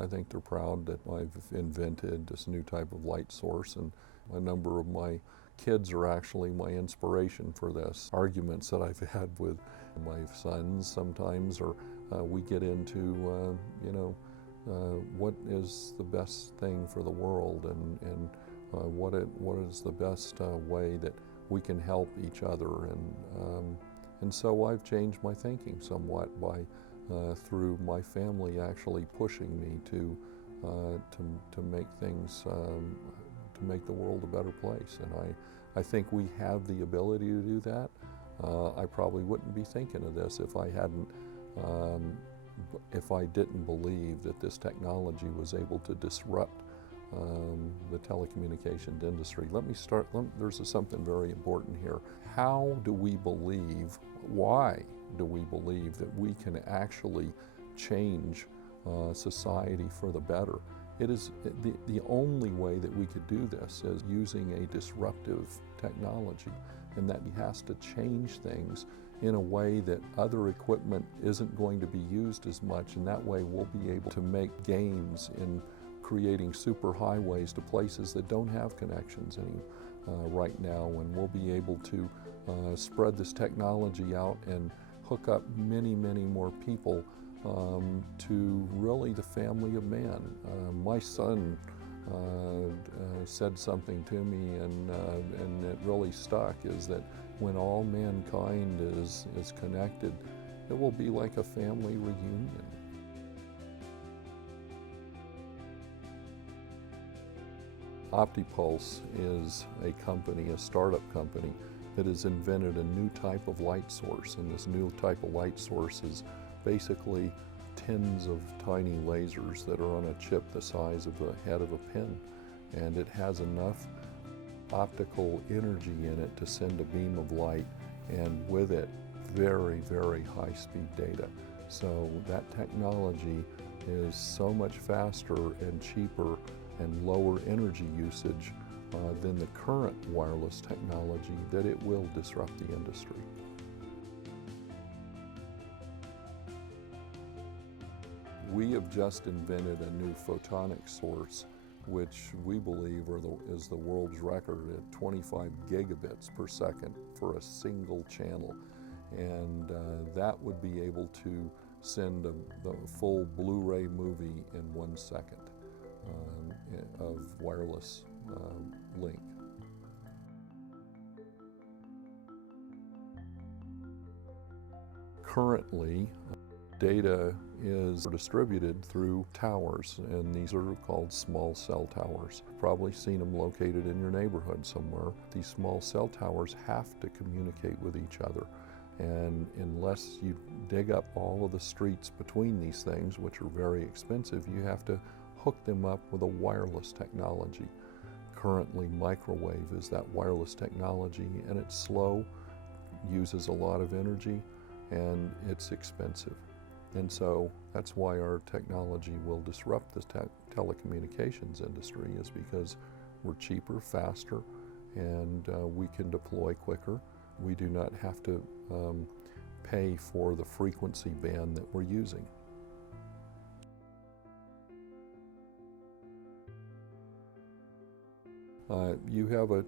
I think they're proud that I've invented this new type of light source, and a number of my kids are actually my inspiration for this. Arguments that I've had with my sons sometimes, or we get into, what is the best thing for the world, and what is the best way that we can help each other, and so I've changed my thinking somewhat by through my family actually pushing me to make things to make the world a better place, and I think we have the ability to do that. I probably wouldn't be thinking of this if I didn't believe that this technology was able to disrupt the telecommunications industry. There's something very important here. How do we believe, why do we believe that we can actually change society for the better? It is the only way that we could do this is using a disruptive technology, and that has to change things in a way that other equipment isn't going to be used as much, and that way we'll be able to make gains in creating super highways to places that don't have connections right now, and we'll be able to spread this technology out and hook up many, many more people to really the family of man. My son said something to me, and it really stuck, is that when all mankind is connected, it will be like a family reunion. Optipulse is a company, a startup company, that has invented a new type of light source, and this new type of light source is basically tens of tiny lasers that are on a chip the size of the head of a pin, and it has enough optical energy in it to send a beam of light, and with it very, very high-speed data. So that technology is so much faster and cheaper and lower energy usage than the current wireless technology that it will disrupt the industry. We have just invented a new photonic source, which we believe is the world's record at 25 gigabits per second for a single channel. And that would be able to send the full Blu-ray movie in 1 second of wireless link. Currently, data is distributed through towers, and these are called small cell towers. You've probably seen them located in your neighborhood somewhere. These small cell towers have to communicate with each other, and unless you dig up all of the streets between these things, which are very expensive, you have to hook them up with a wireless technology. Currently, microwave is that wireless technology, and it's slow, uses a lot of energy, and it's expensive. And so that's why our technology will disrupt the telecommunications industry, is because we're cheaper, faster, and we can deploy quicker. We do not have to pay for the frequency band that we're using. You have a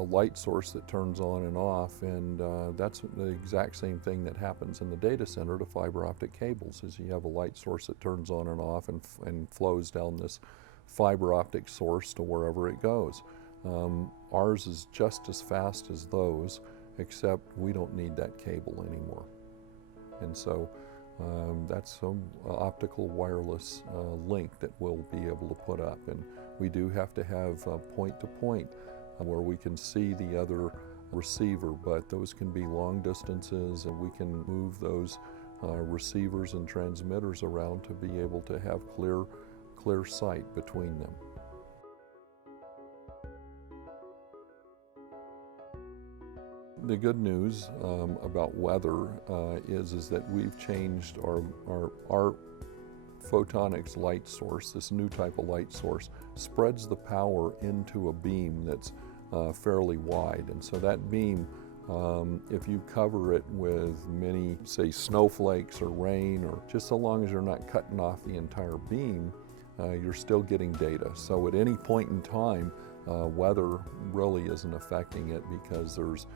light source that turns on and off, and that's the exact same thing that happens in the data center to fiber optic cables. Is you have a light source that turns on and off and flows down this fiber optic source to wherever it goes. Ours is just as fast as those, except we don't need that cable anymore. And so that's some optical wireless link that we'll be able to put up. And we do have to have point-to-point where we can see the other receiver, but those can be long distances, and we can move those receivers and transmitters around to be able to have clear sight between them. The good news about weather is that we've changed our photonics light source. This new type of light source spreads the power into a beam that's fairly wide. And so that beam, if you cover it with many, say, snowflakes or rain, or just so long as you're not cutting off the entire beam, you're still getting data. So at any point in time, weather really isn't affecting it, because there's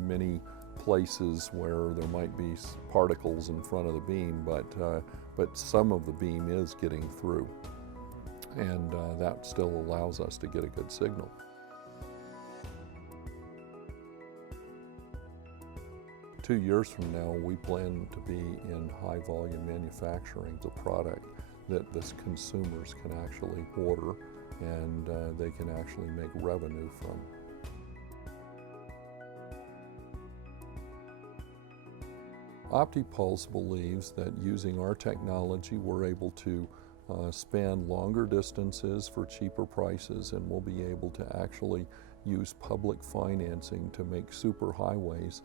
many places where there might be particles in front of the beam, but some of the beam is getting through, and that still allows us to get a good signal. Two years from now, we plan to be in high volume manufacturing the product that the consumers can actually order, and they can actually make revenue from. Optipulse believes that using our technology, we're able to span longer distances for cheaper prices, and we'll be able to actually use public financing to make superhighways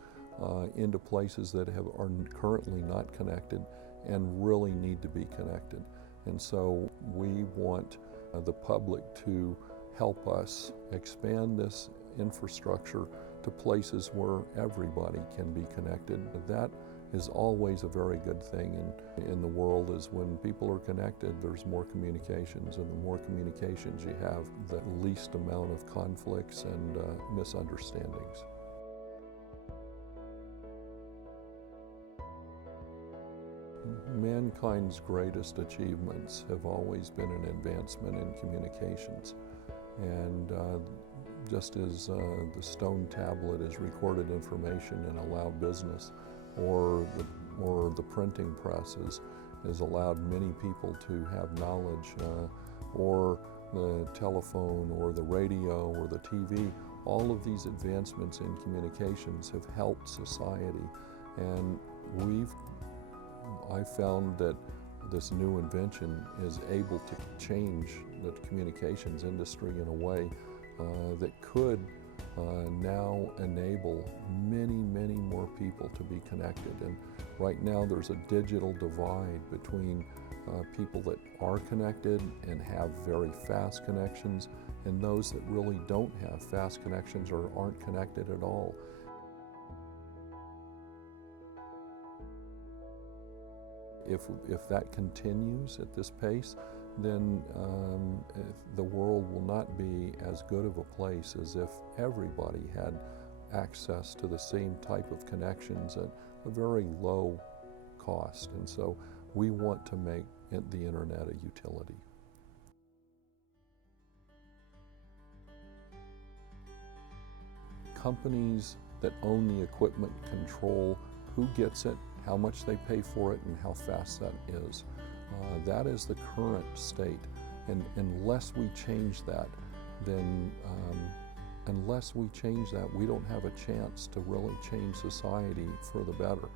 into places that are currently not connected and really need to be connected. And so we want the public to help us expand this infrastructure to places where everybody can be connected. That is always a very good thing in the world. Is when people are connected, there's more communications, and the more communications you have, the least amount of conflicts and misunderstandings. Mankind's greatest achievements have always been an advancement in communications. And just as the stone tablet is recorded information and allowed business, or the printing press has allowed many people to have knowledge, or the telephone or the radio or the TV, all of these advancements in communications have helped society. And I found that this new invention is able to change the communications industry in a way that could now enable many, many more people to be connected. And right now there's a digital divide between people that are connected and have very fast connections, and those that really don't have fast connections or aren't connected at all. If that continues at this pace, then the world will not be as good of a place as if everybody had access to the same type of connections at a very low cost. And so we want to make the internet a utility. Companies that own the equipment control who gets it, how much they pay for it, and how fast that is. That is the current state, and unless we change that, then we don't have a chance to really change society for the better.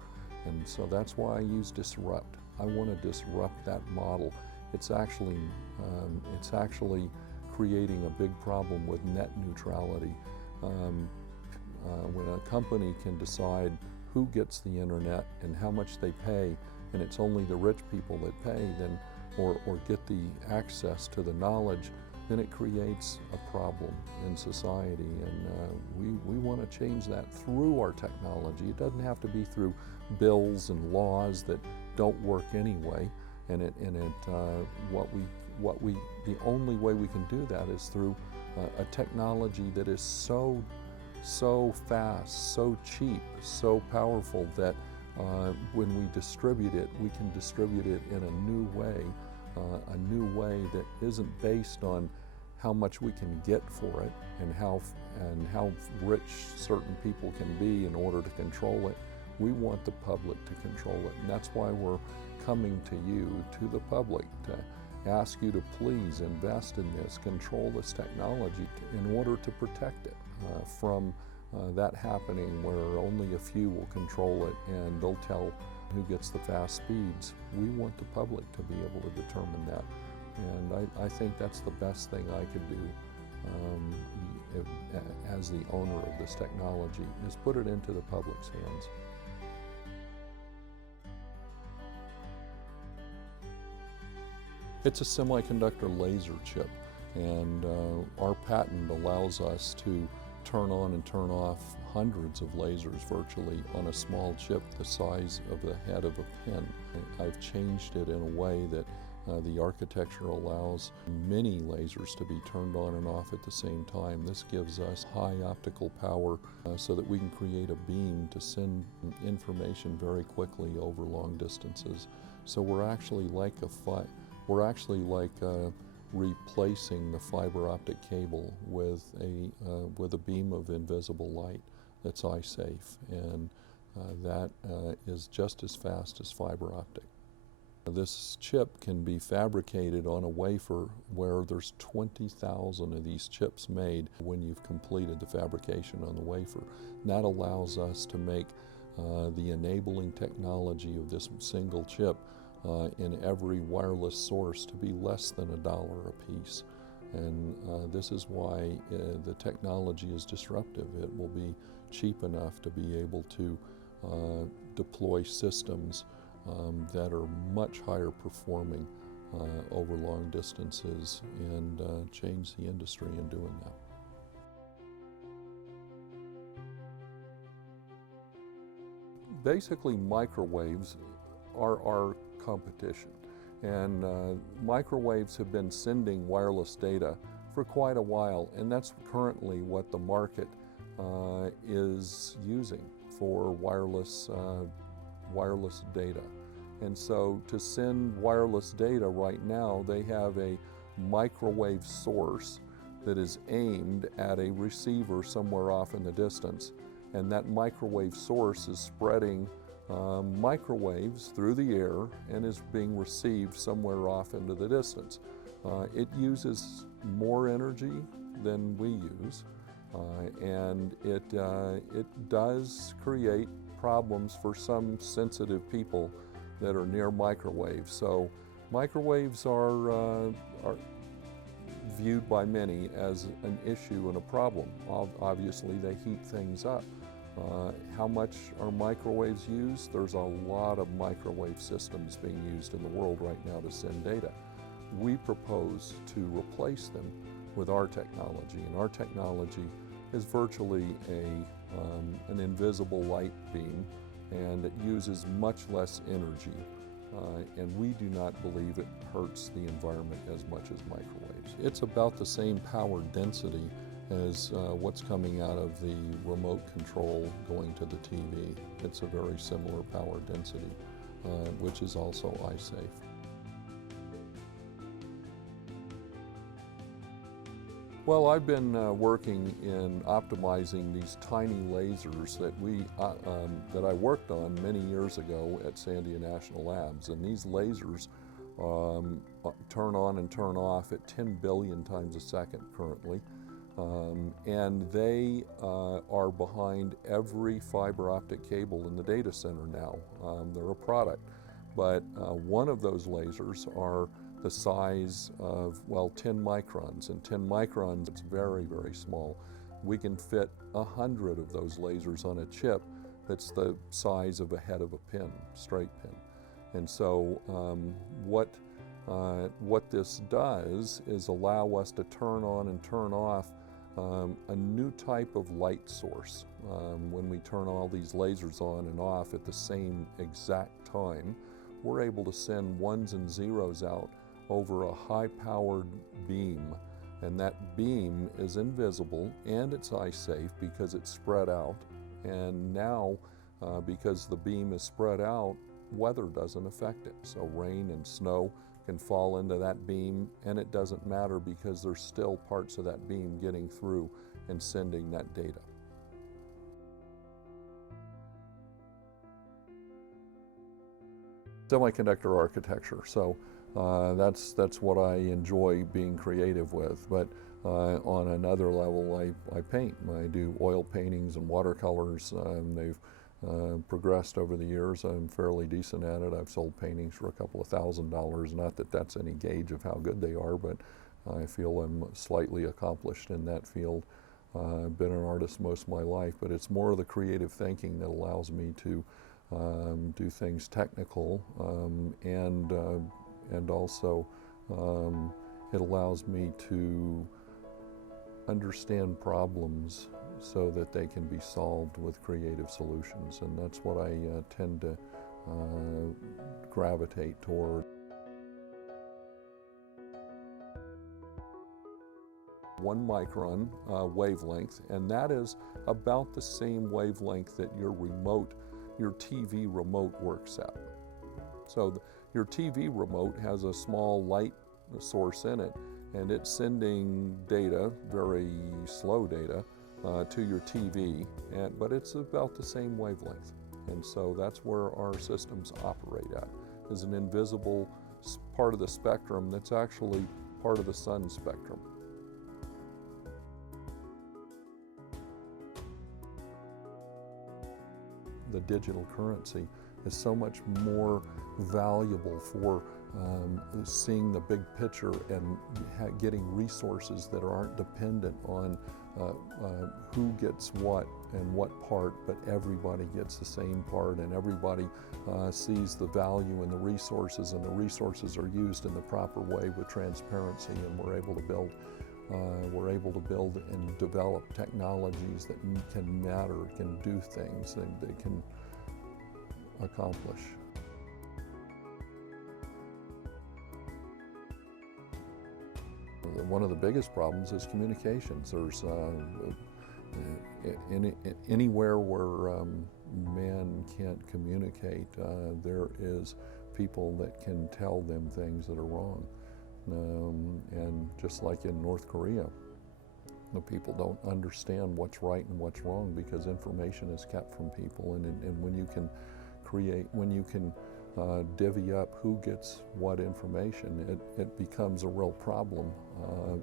And so that's why I use disrupt. I want to disrupt that model. It's actually creating a big problem with net neutrality. When a company can decide who gets the internet and how much they pay, and it's only the rich people that pay, then or get the access to the knowledge, then it creates a problem in society. And we want to change that through our technology. It doesn't have to be through bills and laws that don't work anyway. The only way we can do that is through a technology that is so fast, so cheap, so powerful that when we distribute it, we can distribute it in a new way that isn't based on how much we can get for it and how rich certain people can be in order to control it. We want the public to control it, and that's why we're coming to you, to the public, to ask you to please invest in this, control this technology in order to protect it from that happening where only a few will control it and they'll tell who gets the fast speeds. We want the public to be able to determine that. And I think that's the best thing I could do as the owner of this technology, is put it into the public's hands. It's a semiconductor laser chip, and our patent allows us to turn on and turn off hundreds of lasers virtually on a small chip the size of the head of a pin. I've changed it in a way that The architecture allows many lasers to be turned on and off at the same time. This gives us high optical power so that we can create a beam to send information very quickly over long distances. So we're actually like replacing the fiber optic cable with a beam of invisible light that's eye safe, and that is just as fast as fiber optic. This chip can be fabricated on a wafer where there's 20,000 of these chips made when you've completed the fabrication on the wafer. And that allows us to make the enabling technology of this single chip in every wireless source to be less than $1 a piece. And this is why the technology is disruptive. It will be cheap enough to be able to deploy systems that are much higher performing over long distances, and change the industry in doing that. Basically, microwaves are our competition, and microwaves have been sending wireless data for quite a while, and that's currently what the market is using for wireless data. And so to send wireless data right now, they have a microwave source that is aimed at a receiver somewhere off in the distance, and that microwave source is spreading microwaves through the air and is being received somewhere off into the distance. It uses more energy than we use, and it does create problems for some sensitive people that are near microwaves. So microwaves are viewed by many as an issue and a problem. Obviously, they heat things up. How much are microwaves used? There's a lot of microwave systems being used in the world right now to send data. We propose to replace them with our technology, and our technology is virtually an invisible light beam, and it uses much less energy, and we do not believe it hurts the environment as much as microwaves. It's about the same power density as what's coming out of the remote control going to the TV. It's a very similar power density, which is also eye safe. Well, I've been working in optimizing these tiny lasers that I worked on many years ago at Sandia National Labs, and these lasers turn on and turn off at 10 billion times a second currently, and they are behind every fiber optic cable in the data center now. They're a product, but one of those lasers are the size of, well, 10 microns, and 10 microns, it's very, very small. We can fit 100 of those lasers on a chip that's the size of a head of a pin, straight pin. And so what this does is allow us to turn on and turn off a new type of light source. When we turn all these lasers on and off at the same exact time, we're able to send ones and zeros out over a high-powered beam, and that beam is invisible and it's eye safe because it's spread out. And now, because the beam is spread out, weather doesn't affect it. So rain and snow can fall into that beam, and it doesn't matter because there's still parts of that beam getting through and sending that data. Semiconductor architecture. So that's what I enjoy being creative with. But on another level, I paint. I do oil paintings and watercolors. They've progressed over the years. I'm fairly decent at it. I've sold paintings for a couple of $1,000s. Not that that's any gauge of how good they are, but I feel I'm slightly accomplished in that field. I've been an artist most of my life, but it's more of the creative thinking that allows me to do things technical, and also it allows me to understand problems so that they can be solved with creative solutions, and that's what I tend to gravitate toward. 1 micron wavelength, and that is about the same wavelength that your TV remote works at. So your TV remote has a small light source in it, and it's sending data, very slow data, to your TV, but it's about the same wavelength. And so that's where our systems operate at, is an invisible part of the spectrum that's actually part of the sun spectrum. The digital currency is so much more valuable for seeing the big picture and getting resources that aren't dependent on who gets what and what part, but everybody gets the same part, and everybody sees the value in the resources, and the resources are used in the proper way with transparency, and we're able to build and develop technologies that can matter, can do things, and they can accomplish. One of the biggest problems is communications. There's anywhere where man can't communicate, there is people that can tell them things that are wrong. And just like in North Korea, the people don't understand what's right and what's wrong because information is kept from people. And when you can divvy up who gets what information, it becomes a real problem.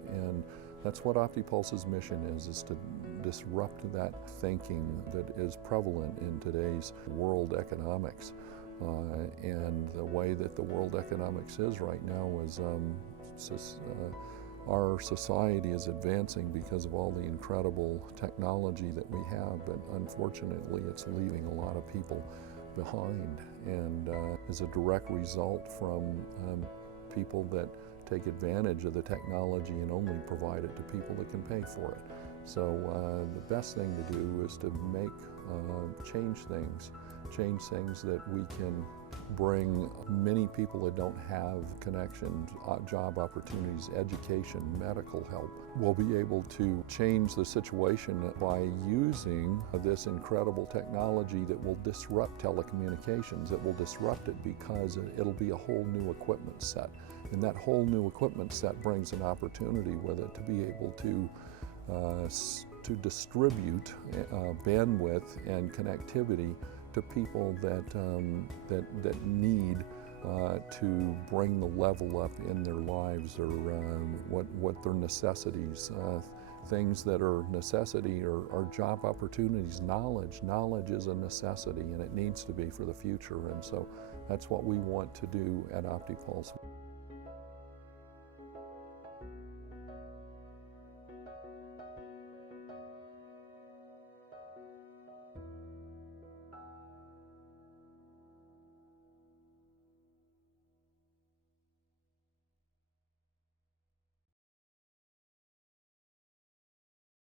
And that's what Optipulse's mission is to disrupt that thinking that is prevalent in today's world economics. And the way that the world economics is right now is our society is advancing because of all the incredible technology that we have, but unfortunately it's leaving a lot of people behind, and is a direct result from people that take advantage of the technology and only provide it to people that can pay for it. So the best thing to do is to change things that we can bring many people that don't have connections, job opportunities, education, medical help. We'll be able to change the situation by using this incredible technology that will disrupt telecommunications. It will disrupt it because it'll be a whole new equipment set. And that whole new equipment set brings an opportunity with it to be able to distribute bandwidth and connectivity to people that need to bring the level up in their lives, or what their necessities. Things that are necessity are job opportunities, knowledge. Knowledge is a necessity, and it needs to be for the future. And so that's what we want to do at Optipulse.